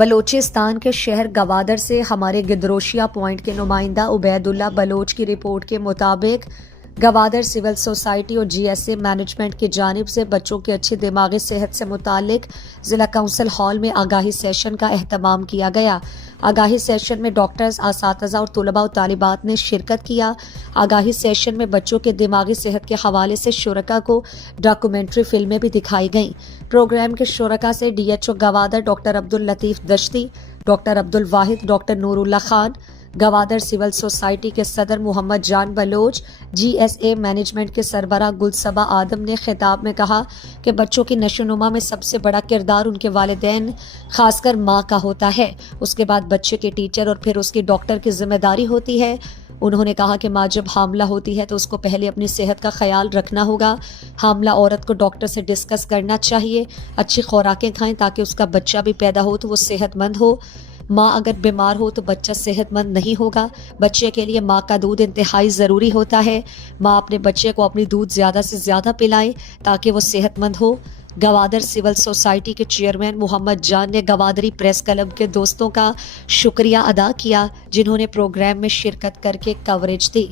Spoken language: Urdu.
بلوچستان کے شہر گوادر سے ہمارے گدروشیا پوائنٹ کے نمائندہ عبید اللہ بلوچ کی رپورٹ کے مطابق گوادر سول سوسائٹی اور جی ایس اے مینجمنٹ کی جانب سے بچوں کی اچھی دماغی صحت سے متعلق ضلع کونسل ہال میں آگاہی سیشن کا اہتمام کیا گیا۔ آگاہی سیشن میں ڈاکٹرز، اساتذہ اور طلباء و طالبات نے شرکت کیا۔ آگاہی سیشن میں بچوں کے دماغی صحت کے حوالے سے شرکاء کو ڈاکومنٹری فلمیں بھی دکھائی گئیں۔ پروگرام کے شرکاء سے D H O Gwadar doctor Abdul Latif Dashti, doctor Abdul Wahid, doctor Noor Ullah Khan, Gwadar civil society کے صدر Muhammad Jan Baloch, G S A management کے سربراہ گل صبا آدم نے خطاب میں کہا کہ بچوں کی نشوونما میں سب سے بڑا کردار ان کے والدین خاص کر ماں کا ہوتا ہے، اس کے بعد بچے کے ٹیچر اور پھر اس کی ڈاکٹر کی ذمہ داری ہوتی ہے۔ انہوں نے کہا کہ ماں جب حاملہ ہوتی ہے تو اس کو پہلے اپنی صحت کا خیال رکھنا ہوگا۔ حاملہ عورت کو ڈاکٹر سے ڈسکس کرنا چاہیے، اچھی خوراکیں کھائیں تاکہ اس کا بچہ بھی پیدا ہو تو وہ صحت مند ہو۔ ماں اگر بیمار ہو تو بچہ صحت مند نہیں ہوگا۔ بچے کے لیے ماں کا دودھ انتہائی ضروری ہوتا ہے۔ ماں اپنے بچے کو اپنی دودھ زیادہ سے زیادہ پلائے تاکہ وہ صحت مند ہو۔ گوادر سول سوسائٹی کے چیئرمین محمد جان نے گوادری پریس کلب کے دوستوں کا شکریہ ادا کیا جنہوں نے پروگرام میں شرکت کر کے کوریج دی۔